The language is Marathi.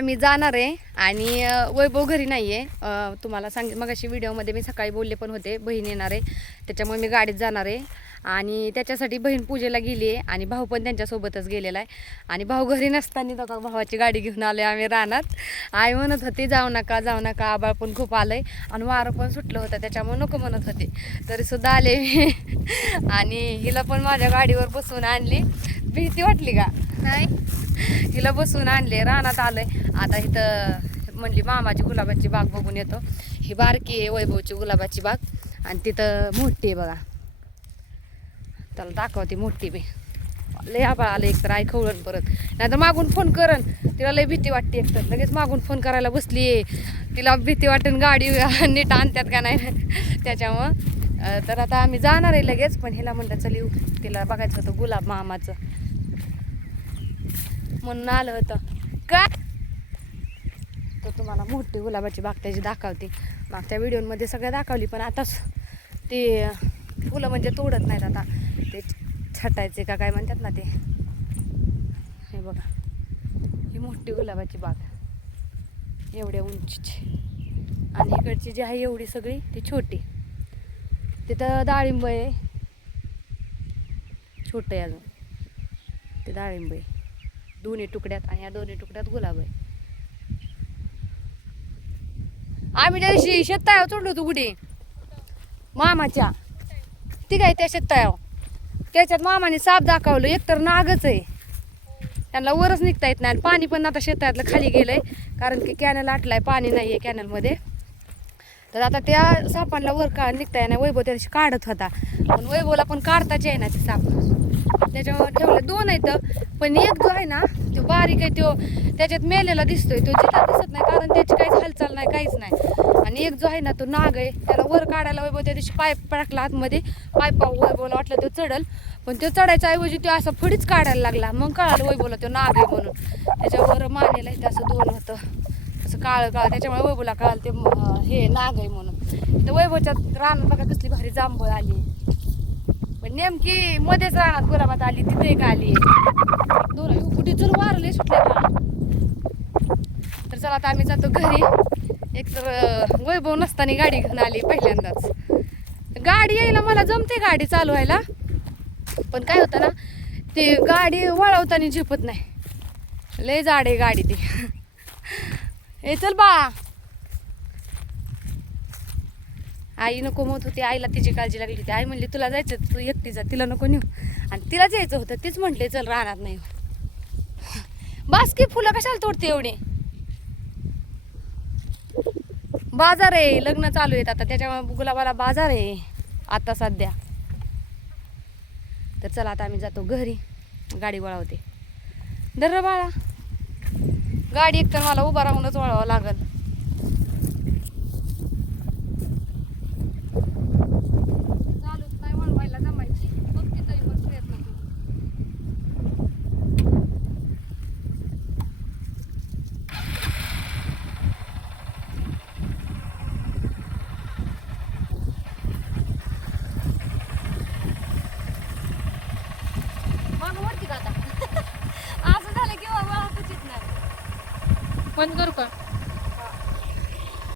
मी जाणार आहे आणि वैभव घरी नाही आहे. तुम्हाला मगाशी व्हिडिओमध्ये मी सकाळी बोलले पण होते बहीण येणार आहे, त्याच्यामुळे मी गाडीत जाणार आहे. आणि त्याच्यासाठी बहीण पूजेला गेली आहे आणि भाऊ पण त्यांच्यासोबतच गेलेला आहे. आणि भाऊ घरी नसताना बघा भावाची गाडी घेऊन आलो आम्ही रानात. आई म्हणत होते जाऊ नका जाऊ नका, आबाळ पण खूप आलं आहे आणि वारं पण सुटलं होतं, त्याच्यामुळे नको म्हणत होते, तरीसुद्धा आले. आणि हिला पण माझ्या गाडीवर बसवून आणली. भीती वाटली का नाही? हिला बसवून आणले, रानात आलंय. आता इथं म्हणली मामाची गुलाबाची बाग बघून येतो. ही बारकी आहे वैभवची गुलाबाची बाग आणि तिथं मोठी आहे बघा, त्याला दाखवते मोठी बी. लय आबाळ आलं, एकतर आई खवळण परत, नाहीतर मागून फोन करन. तिला लय भीती वाटते, एकतर लगेच मागून फोन करायला बसली. तिला भीती वाटेन गाडी नीट आणतात का नाही त्याच्यामुळं. तर आता आम्ही जाणार आहे लगेच, पण हिला म्हणलं चल येऊ, तिला बघायचं होतं गुलाब मामाचं म्हणून आलं होतं का. तर तुम्हाला मोठी गुलाबाची बाग त्याची दाखवते. मागच्या व्हिडिओमध्ये सगळ्या दाखवली, पण आताच ते फुलं म्हणजे तोडत नाहीत, आता ते छटायचे का काय म्हणतात ना ते. हे बघा ही मोठी गुलाबाची बाग एवढ्या उंचीची, आणि इकडची जी आहे एवढी सगळी ती छोटी. तिथं डाळिंब आहे, छोटं आहे अजून ते डाळिंब आहे दोन्ही तुकड्यात, आणि या दोन्ही तुकड्यात गुलाब आहे. आम्ही त्या दिवशी शेतावर चढलो होतो कुठे मामाच्या, ती काय त्या शेतावर, त्याच्यात मामाने साप दाखवलं, एकतर नागच आहे, त्यांना वरच निघता येत नाही. पाणी पण आता शेतातलं खाली गेलंय, कारण की कॅनल आटलाय, पाणी नाही आहे कॅनलमध्ये. तर आता त्या सापांना वर का निघता येणार. वैभव त्या दिवशी काढत होता, पण वैभवला पण काढताच आहे ना ते साप, त्याच्यामुळे ठेवलं. दोन आहेत, पण एक जो आहे ना तो बारीक आहे, तो त्याच्यात मेलेला दिसतोय, तो जिथं दिसत नाही, कारण त्याची काहीच हालचाल नाही, काहीच नाही. आणि एक जो आहे ना तो नाग आहे, त्याला वर काढायला वैभव त्या दिवशी पाईप टाकला आतमध्ये, पाईपावर वैभवला वाटलं तो चढल, पण तो चढायच्या ऐवजी तो असं फडीच काढायला लागला. मग कळालं वैभवला तो नाग आहे म्हणून. त्याच्यावर मानेला इथं असं दोन होतं, असं काळं काळं, त्याच्यामुळे वैभवला कळालं ते हे नाग आहे म्हणून. तर वैभवच्या रानात बघा कसली भारी जांभळ आली, पण नेमकी मध्येच रानात गुलाबात आली, तिथे एक आली दोन कुठे जर वारले सुटले का. तर चला आता आम्ही जातो घरी. एकतर वैभव नसताना गाडी घेऊन आली पहिल्यांदाच. गाडी यायला मला जमते गाडी चालवायला, पण काय होतं ना ते गाडी वळवताना झेपत नाही, लय जाड आहे गाडी ती. हे चल बा, आई नको म्हणत होती, आईला तिची काळजी लागली होती. आई म्हणली तुला जायचं तू एकटी जा, तिला नको नेऊ. आणि तिला जायचं होतं, तीच म्हटले चल राहणार नाही. बास की फुलं कशाला तोडते एवढे. बाजार आहे, लग्न चालू आहेत आता, त्याच्यामुळे गुलाबाला बाजार आहे आता सध्या. तर चला आता आम्ही जातो घरी, गाडी वळवते. दर बाळा, गाडी एकतर मला उभा राहूनच वळवावं लागल. चालूच नाही वळवायला जमायची, बघते तरी पण प्रयत्न करू. मग वरती का आता? असं झालं किंवा वळवतच येत नाही. बंद करू का?